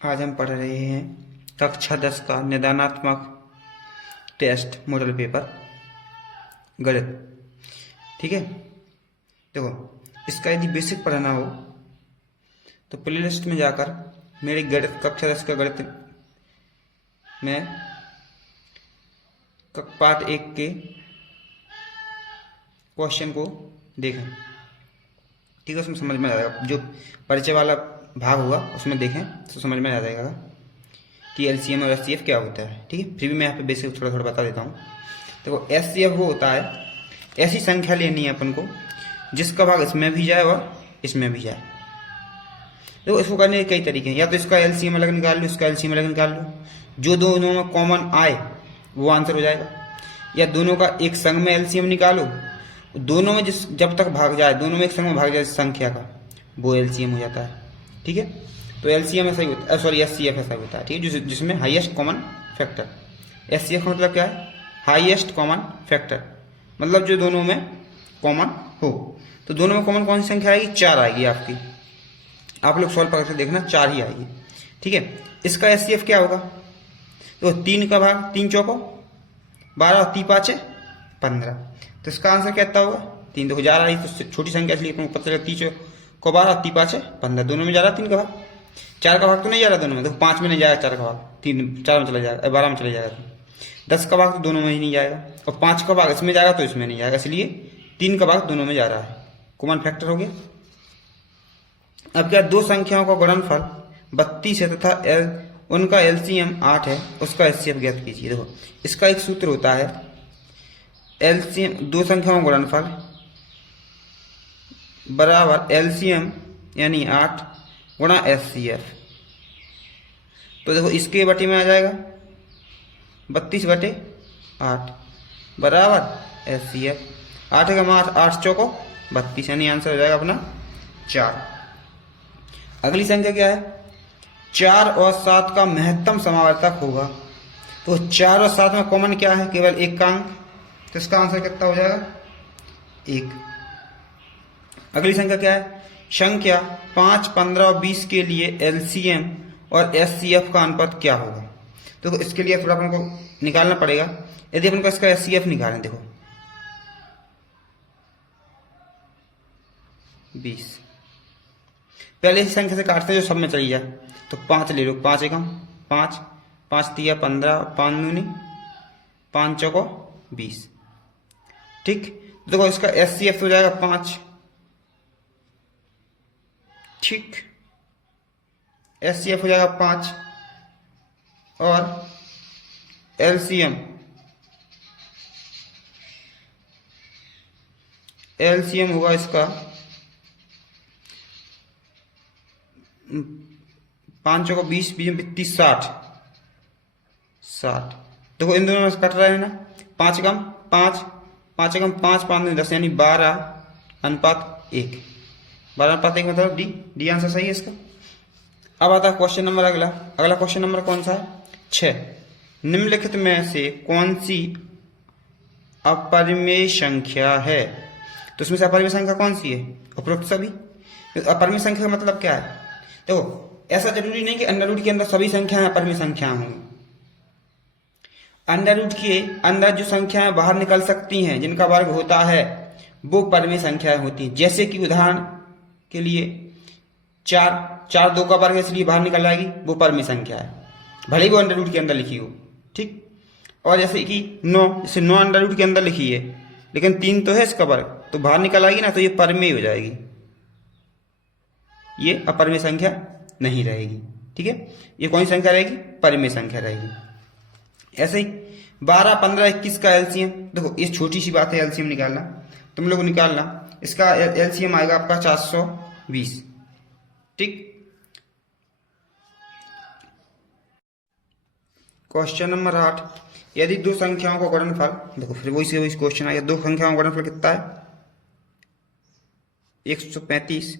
आज हम पढ़ रहे हैं कक्षा 10 का निदानात्मक टेस्ट मॉडल पेपर गणित। ठीक है, देखो इसका यदि बेसिक पढ़ना हो तो प्लेलिस्ट में जाकर मेरे गणित कक्षा 10 का गणित में पार्ट 1 के क्वेश्चन को देखें। ठीक है, उसमें समझ में आ जाएगा। जो परिचय वाला भाग होगा उसमें देखें तो समझ में आ जाएगा कि एलसीएम और एचसीएफ क्या होता है। ठीक है, फिर भी मैं यहाँ पे बेसिक थोड़ा थोड़ा बता देता हूँ। देखो एचसीएफ वो होता है, ऐसी संख्या लेनी है अपन को जिसका भाग इसमें भी जाए और इसमें भी जाए। देखो इसको करने के कई तरीके हैं, या तो इसका एलसीएम अलग निकाल लो, इसका एलसीएम अलग निकाल लो, जो दोनों में कॉमन आए वो आंसर हो जाएगा। या दोनों का एक संग में एलसीएम निकालो, दोनों में जिस जब तक भाग जाए, दोनों में एक संग में भाग जाए संख्या का, वो एलसीएम हो जाता है। ठीक है, तो एलसीएम ऐसा ही होता है, सॉरी एचसीएफ ऐसा होता है। ठीक है, जिसमें हाईएस्ट कॉमन फैक्टर। एचसीएफ का मतलब क्या है? हाईएस्ट कॉमन फैक्टर, मतलब जो दोनों में कॉमन हो। तो दोनों में कॉमन कौन सी संख्या आएगी? 4 आएगी आपकी। आप लोग सॉल्व करके देखना, 4 ही आएगी। ठीक है, इसका एचसीएफ क्या होगा? तो 3 का भाग 3 चौको 12 और 3 पाँचे 15। तो इसका आंसर कितना होगा? 3 देखो जा रहा है, तो छोटी संख्या इसलिए पता चलेगा 3 को 12 3 5 15, दोनों में जा रहा 3 का भाग। 4 का भाग तो नहीं जा रहा दोनों में, देखो 5 में नहीं जाएगा 4 का भाग, 4 में चला जाएगा, 12 में चला जाएगा। 10 का भाग तो दोनों में ही नहीं जाएगा, और 5 का भाग इसमें जाएगा तो इसमें नहीं जाएगा, इसलिए 3 का भाग दोनों में जा रहा है। कॉमन फैक्टर हो गया। अब क्या, दो संख्याओं का गुणनफल 32 है तथा उनका एलसीएम 8 है, उसका एचसीएफ ज्ञात कीजिए। देखो इसका एक सूत्र होता है, एलसीएम दो संख्याओं का गुणनफल बराबर एलसीएम यानी 8 गुणा एचसीएफ। तो देखो इसके बटे में आ जाएगा 32/8 बराबर एचसीएफ। 8 का मान 8 चौको 32, यानी आंसर हो जाएगा अपना 4। अगली संख्या क्या है? 4 और 7 का महत्तम समावर्तक होगा। तो 4 और 7 में कॉमन क्या है? केवल एक का अंक, तो इसका आंसर कितना हो जाएगा? 1। अगली संख्या क्या है? संख्या 5, 15 और 20 के लिए एलसीएम और एचसीएफ का अनुपात क्या होगा? तो इसके लिए थोड़ा अपन को निकालना पड़ेगा। यदि अपन को इसका एचसीएफ निकालें, देखो 20, पहले इस संख्या से काटते जो सब में चली जाए, तो 5 ले लो, 5 एकम 5, 5 तिया 15, 5 दूनी 5 चौको 20। ठीक, देखो इसका एचसीएफ हो जाएगा 5। ठीक, एचसीएफ हो जाएगा 5 और एलसीएम होगा इसका 5 चौको 20, 20 30 60। देखो इन दोनों में कट रहा है ना, 5 कम 5, 5 कम 5, 5 10, यानी 12:1। 12:1 मतलब डी आंसर सही है इसका। अब आता है क्वेश्चन नंबर अगला क्वेश्चन नंबर कौन सा है? 6। निम्नलिखित में से कौन सी अपरिमेय संख्या है? तो उसमें से अपरिमेय संख्या कौन सी है? उपरोक्त सभी। अपरिमेय संख्या का मतलब क्या है? देखो ऐसा जरूरी नहीं कि अंडर रूट के अंदर सभी संख्याएं अपरिमेय संख्याएं होंगी। अंडर रूट के अंदर जो संख्याएं बाहर निकल सकती हैं, जिनका वर्ग होता है, वो परिमेय संख्याएं होती हैं। जैसे कि उदाहरण के लिए 4 2 का वर्ग इसलिए बाहर निकल आएगी, वो परिमेय संख्या है, भले ही वो अंडर रूट के अंदर लिखी हो। ठीक, और जैसे कि 9, जैसे 9 अंडर रूट के अंदर लिखी है, लेकिन 3 तो है इसका वर्ग, तो बाहर निकल आएगी ना, तो ये परिमेय हो जाएगी, ये अपरिमेय संख्या नहीं रहेगी। ठीक है, ये कौन सी संख्या रहेगी? परिमेय संख्या रहेगी। ऐसे ही 12, 15, 21 का एलसीएम, देखो ये छोटी सी बात है एलसीएम निकालना, तुम लोग निकालना। इसका एलसीएम आएगा आपका 420। ठीक, क्वेश्चन नंबर 8। यदि दो संख्याओं का गुणनफल, देखो फिर वही से वही क्वेश्चन आया, दो संख्याओं का गुणनफल कितना है? 135,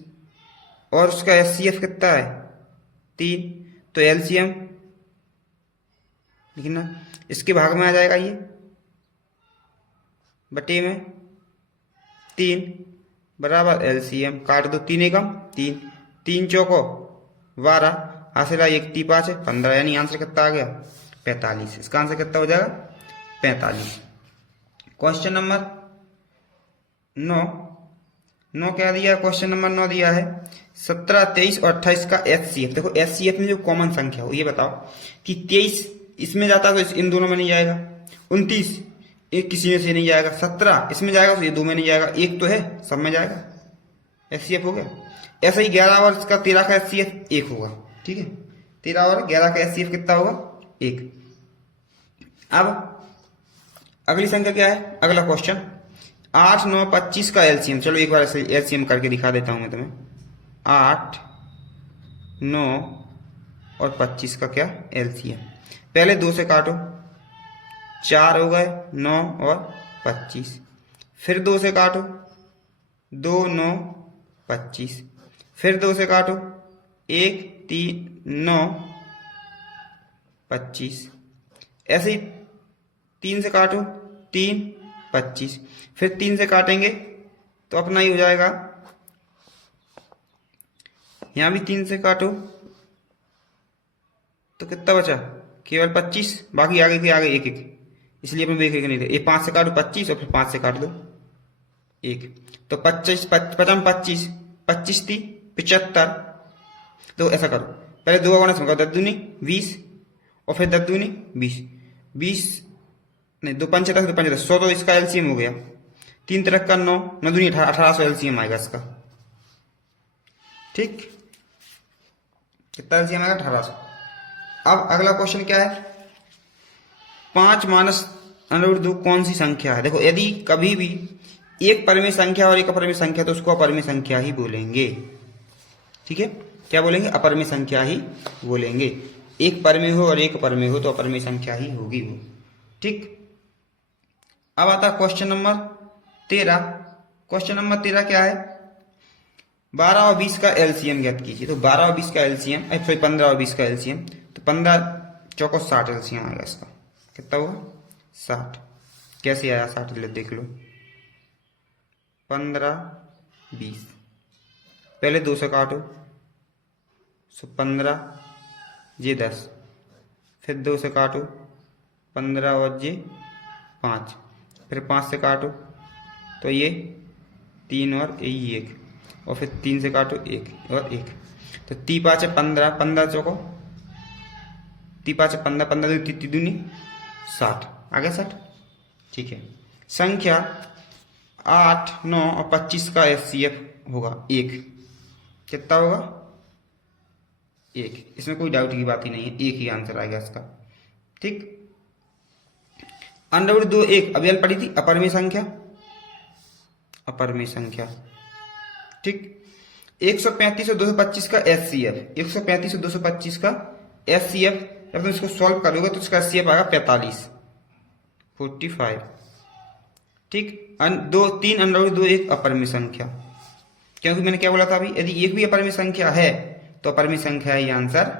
और उसका एचसीएफ कितना है? 3। तो एलसीएम लिखना, इसके भाग में आ जाएगा ये बटे में 3 बराबर एलसीएम, काट दो 3 एकम 3, 3 चौको 12, हासिला 1 3 5 है 15, यानी आंसर कितना आ गया 45। इसका आंसर कितना हो जाएगा 45। क्वेश्चन नंबर 9 क्या दिया, क्वेश्चन नंबर 9 दिया है 17, 23 और 28 का HCF। देखो HCF में जो कॉमन संख्या हो, ये बताओ कि 23 इसमें जाता है तो इन दोनों में नहीं जाएगा, 29 एक किसी में से नहीं जाएगा, 17 इसमें जाएगा तो ये 2 में नहीं जाएगा, एक तो है सब में जाएगा, HCF हो गया। ऐसा ही 11 और इसका 13 का HCF 1 होगा, ठीक है। 13 और 11 का HCF कितना होगा 1। अब अगली संख्या क्या है, अगला क्वेश्चन 8, 9, 25 का LCM। चलो एक बार LCM करके दिखा देता हूं मैं तुम्हें। 8, 9 और 25 का क्या LCM। पहले 2 से काटो, 4 हो गए, 9 और 25। फिर 2 से काटो, 2, 9, 25। फिर 2 से काटो, 1, 3, 9, 25। ऐसे ही 3 से काटो, 3, 25। फिर 3 से काटेंगे तो अपना ही हो जाएगा, यहां भी 3 से काटो तो कितना बचा केवल 25, बाकी आगे के आगे 1 1, इसलिए अपन 1 1 नहीं थे। ये 5 से काटो 25 और फिर 5 से काट दो 1, तो 25 पचम 25 25 थी 75। तो ऐसा करो, पहले 2 गुणा समझो, 10 दूनी 20 और फिर 10 दूनी 20, 20 नहीं 2 5 10 2 5 10 100, तो इसका LCM हो गया। 3 तरह का 9 9 दूनी 1800 LCM आएगा इसका, ठीक। कितना LCM आएगा 1800। अब अगला क्वेश्चन क्या है, 5 माइनस √2 कौन सी संख्या है। देखो यदि कभी भी एक परिमेय संख्या और एक अपरिमेय संख्या तो उसको अपरिमेय संख्या ही बोलेंगे, ठीक है। क्या बोलेंगे, अपरिमेय संख्या ही बोलेंगे। एक परिमेय हो और एक अपरिमेय हो तो अपरिमेय संख्या ही होगी वो, ठीक। अब आता क्वेश्चन नंबर 13। क्वेश्चन नंबर 13 क्या है, 12 और 20 का LCM ज्ञात कीजिए। तो 12 और 20 का LCM, सॉरी 15 और 20 का LCM, तो 15 चौको 60 LCM आएगा इसका। कितना हुआ 60। कैसे आया 60, ले देख लो। 15 20, पहले 2 से काटो, सो 15 ये 10, फिर 2 से काटो 15 और ये 5, फिर 5 से काटो तो ये 3 और ये 1, और फिर 3 से काटो 1 और 1, तो 3 5 है 15, 15 चौको 3 5 है 15, 15 2 दूनी 60 आ गया 60, ठीक है। संख्या 8, 9 और 25 का HCF होगा 1। कितना होगा 1, इसमें कोई डाउट की बात ही नहीं है, 1 ही आंसर आएगा इसका, ठीक। √2 1 अभी पढ़ी थी अपरिमेय संख्या, अपरिमेय संख्या, ठीक। 135 और 225 का HCF, 135 और 225 का HCF जब तुम इसको सॉल्व करोगे तो इसका HCF आएगा 45, ठीक। 3 √2 एक अपरिमेय संख्या, क्योंकि मैंने क्या बोला था अभी, यदि एक भी अपरिमेय संख्या है तो अपरिमेय संख्या ही आंसर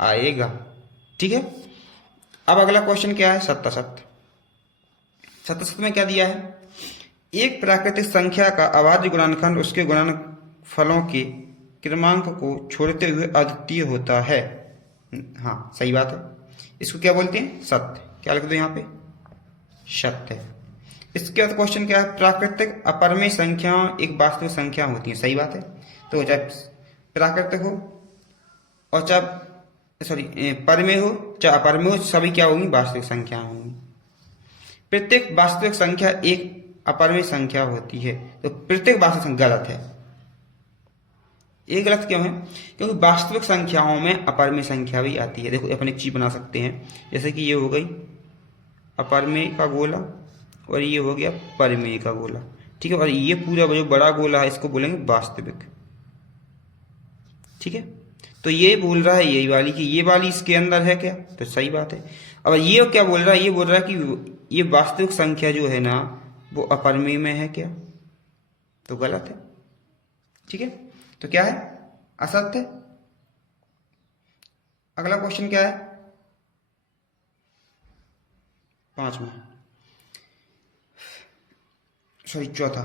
आएगा, ठीक है। अब अगला क्वेश्चन क्या है, 77 में क्या दिया है, एक प्राकृतिक संख्या का अभाज्य गुणनखंड उसके गुणनफलों के क्रमांक को छोड़ते हुए अद्वितीय होता है। हाँ सही बात है, इसको क्या बोलते हैं सत्य। क्या लिख दो यहाँ पे सत्य। इसके बाद क्वेश्चन क्या है, प्राकृतिक अपरिमेय संख्या एक वास्तविक संख्या होती है। सही बात है, तो चाहे प्राकृतिक हो और चाहे सॉरी परिमेय हो चाहे अपरिमेय हो, सभी क्या होंगी वास्तविक संख्या होंगी। प्रत्येक वास्तविक संख्या एक अपरिमेय संख्या होती है, तो प्रत्येक वास्तविक संख्या गलत है। ये गलत क्यों है, क्योंकि वास्तविक संख्याओं में अपरिमेय संख्या भी आती है। देखो अपन एक चीज बना सकते हैं, जैसे कि ये हो गई अपरिमेय का गोला और ये हो गया परिमेय का गोला, ठीक है। और ये पूरा जो बड़ा गोला है इसको बोलेंगे वास्तविक, ठीक है। तो ये बोल रहा है यही वाली कि ये वाली इसके अंदर है क्या, तो सही बात है। अब ये क्या बोल रहा है, ये बोल रहा है कि ये वास्तविक संख्या जो है ना वो अपरिमेय में है क्या, तो गलत है, ठीक है। तो क्या है असत्य। अगला क्वेश्चन क्या है 5वां, सॉरी चौथा,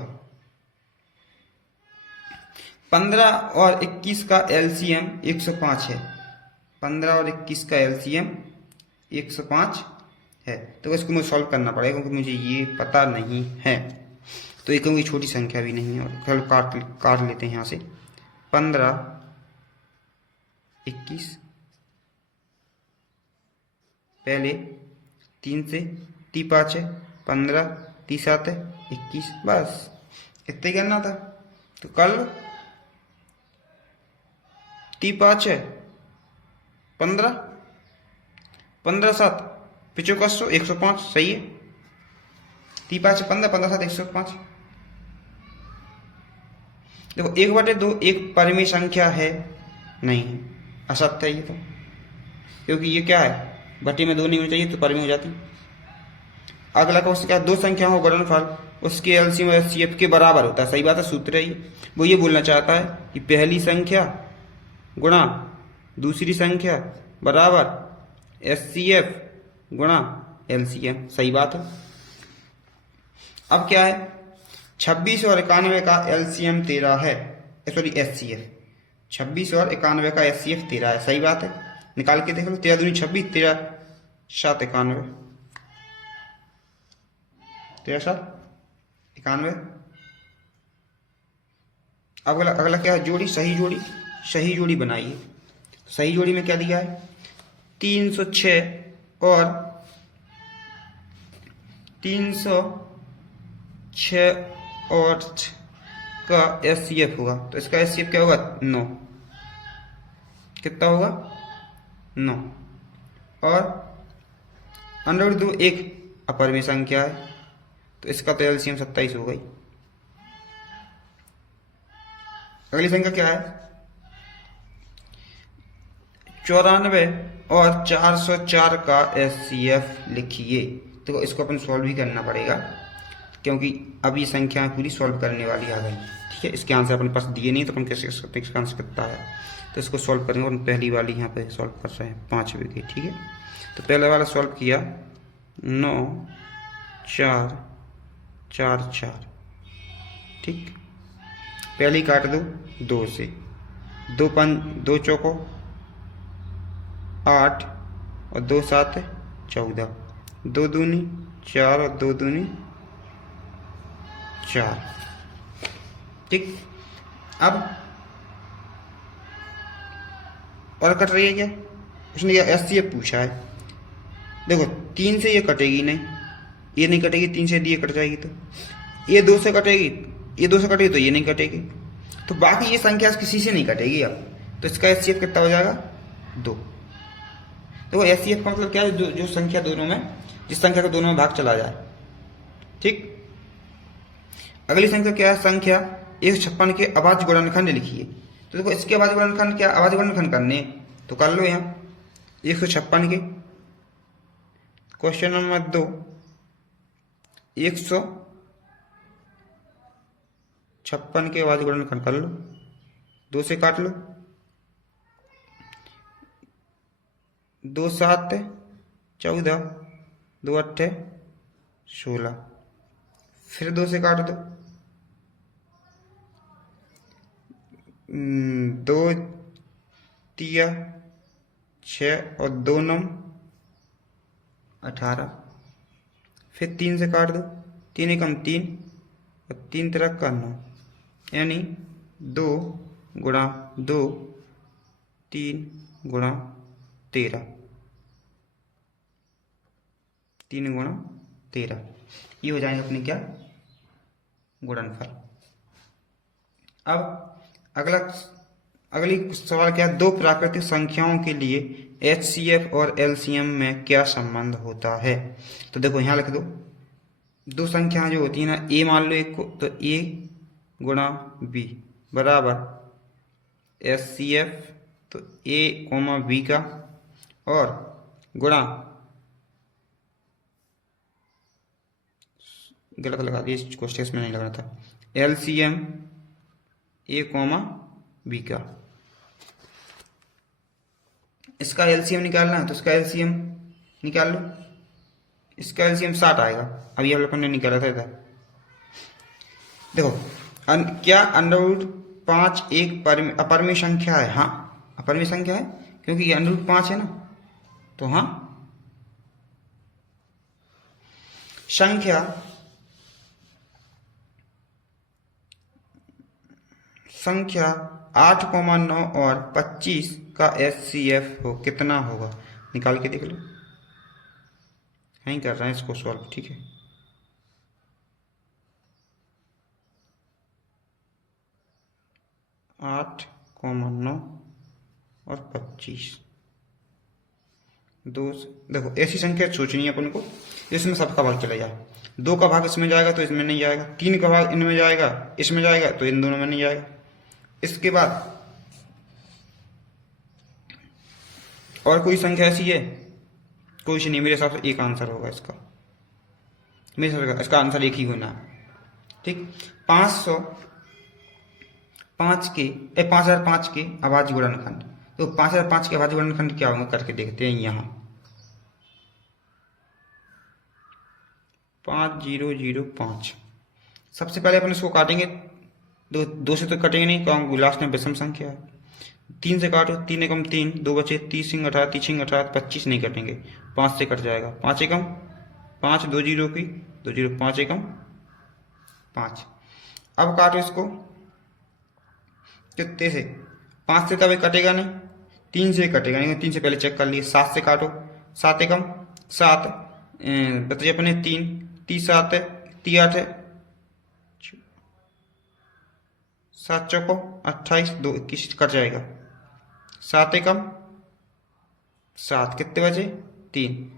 15 और 21 का LCM 105 है। 15 और 21 का एलसीएम 105 है। तो इसको मुझे सॉल्व करना पड़ेगा क्योंकि मुझे ये पता नहीं है। तो ये क्योंकि छोटी संख्या भी नहीं है, और चलो काट लेते हैं यहाँ से। 15 21 पहले 3 से 3 5 है 15, 3 7 है 21, बस इतना ही करना था। तो कर लो। 3 5 है 15, 15 7 55 105, सही है। 3 5 15, 15 7 105। देखो 1/2 एक परिमेय संख्या है नहीं है, असत्य है ये तो, क्योंकि ये क्या है, बटे में 2 नहीं होनी चाहिए तो परिमेय हो जाती। अगला क्वेश्चन क्या, दो संख्याओं का गुणनफल उसके एलसीएम और एचसीएफ के बराबर होता है। सही बात है, सूत्र है ये। वो ये बोलना चाहता है कि पहली संख्या गुणा दूसरी संख्या बराबर एचसीएफ गुणा एलसीएम। सही बात है। अब क्या है, 26 और 91 का एलसीएम 13 है, सॉरी एचसीएफ। 26 और 91 का एचसीएफ 13 है। सही बात है, निकाल के देख लो। 13 दूनी 26, 13 7 91, 13 7 91। अब अगला क्या है, जोड़ी, सही जोड़ी। सही जोड़ी बनाइए। सही जोड़ी में क्या दिया है, 306 और 306 और का एचसीएफ होगा। तो इसका एचसीएफ क्या होगा, 9। कितना होगा, 9। और √2 एक अपरिमेय संख्या है, तो इसका तो एलसीएम 27 हो गई। अगली संख्या क्या है, 94 और 404 का एचसीएफ लिखिए। तो इसको अपन सॉल्व भी करना पड़ेगा क्योंकि अब ये संख्याएं पूरी सॉल्व करने वाली आ गई। ठीक है, इसके आंसर अपने पास दिए नहीं तो अपन कैसे सकते, इसका आंसर कितना है। तो इसको सॉल्व करेंगे और पहली वाली यहाँ पे सॉल्व कर रहे हैं 5 की। ठीक है, तो पहले वाला सॉल्व किया 9 4 4 4। ठीक, पहली काट दो 2 से, 2 चौको 8 और 2 7 14, 2 दूनी 4 और 2 दूनी 4। ठीक, अब और कट रही है क्या, उसने क्या एचसीएफ पूछा है। देखो 3 से ये कटेगी नहीं, ये नहीं कटेगी, 3 से ये कट जाएगी, तो ये 2 से कटेगी, ये 2 से कटेगी तो ये नहीं कटेगी, तो बाकी ये संख्या किसी से नहीं कटेगी। अब तो इसका एचसीएफ कितना हो जाएगा, 2। देखो एचसीएफ का मतलब क्या है, जो संख्या दोनों में, जिस संख्या का दोनों में भाग चला जाए। ठीक, अगली संख्या क्या है, संख्या 156 के अभाज्य गुणनखंड लिखिए। तो देखो इसके अभाज्य गुणनखंड क्या, अभाज्य गुणनखंड करने तो कर लो। यहाँ 156 के, क्वेश्चन नंबर 2, 156 के अभाज्य गुणनखंड कर लो, 2 से काट लो, 2 7 14, 2 8 16, फिर 2 से काट दो, 2 3 6 और 2 9 18, फिर 3 से काट दो, 3 एकम 3 और 3 3 का 9, यानी 2 गुणा 2 3 गुणा 13, 3 गुणा 13। ये हो जाएंगे अपने क्या, गुणनफल। अब अगली सवाल क्या है, दो प्राकृतिक संख्याओं के लिए एचसीएफ और एलसीएम में क्या संबंध होता है। तो देखो यहाँ लिख दो, दो संख्याएं जो होती है ना, ए मान लो एक को, तो ए गुणा बी बराबर एचसीएफ, तो ए कोमा बी का, और गुणा, गलत लगा दिया, क्वेश्चन में नहीं लगाना था, एलसीएम ए कोमा बी का। इसका एलसीएम निकालना है तो इसका एलसीएम निकाल लो, इसका एलसीएम 60 आएगा। अभी अपन ने निकाला था इधर। देखो क्या √5 एक अपरिमेय संख्या है। हाँ अपरिमेय संख्या है, क्योंकि ये √5 है ना, तो हाँ संख्या 8,9 और 25 का HCF हो कितना होगा, निकाल के देख लो। नहीं कर रहे हैं इसको सॉल्व, ठीक है। आठ 9 और 25 दो, देखो ऐसी संख्या सोचनी है अपन को इसमें सबका भाग चला जाए। 2 का भाग इसमें जाएगा तो इसमें नहीं जाएगा, 3 का भाग इनमें जाएगा, इसमें जाएगा तो इन दोनों में नहीं जाएगा। इसके बाद और कोई संख्या ऐसी है, कोई सी नहीं, मेरे हिसाब से एक आंसर होगा इसका, मेरे हिसाब से इसका आंसर एक ही होना है, ठीक। 5005 के अभाज्य गुणनखंड, तो 5005 के अभाज्य गुणनखंड क्या होंगे करके देखते हैं। यहाँ 5005, सबसे पहले अपन इसको काटेंगे, दो से तो कटेंगे नहीं, क्योंकि लास्ट में विषम संख्या है। 3 से काटो, 3 एकम 3, 2 बचे, 30 18, 30 18, 25 नहीं कटेंगे, 5 से कट जाएगा, 5 एकम 5, 2 जीरो की 2 जीरो, 5 एकम 5। अब काटो इसको कितने से, 5 से कभी कटेगा नहीं, 3 से कटेगा नहीं, 3 से पहले चेक कर लिए। 7 से काटो, 7 एकम 7, बचे अपने 3, 30 7 30 8 7 चौको 28, 2 21 कट जाएगा। 7 एकम 7, कितने बचे 3,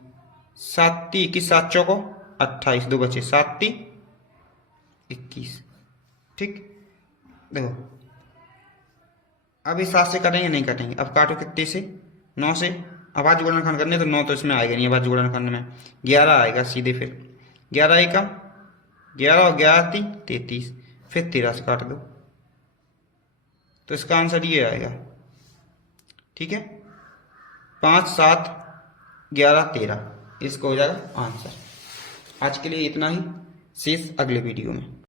7 3 21, 7 चौको 28, 2 बचे, 7 3 21, ठीक। देखो अभी 7 से कटेंगे नहीं कटेंगे, अब काटो कितने से, 9 से। अभाज्य गुणनखंड करने तो 9 तो इसमें आएगा नहीं, अभाज्य गुणनखंड में 11 आएगा सीधे, फिर 11 एकम 11 और 11 3 33, फिर 13 से काट दो, तो इसका आंसर ये आएगा, ठीक है। 5 7 11 13, इसको हो जाएगा आंसर। आज के लिए इतना ही, शेष अगले वीडियो में।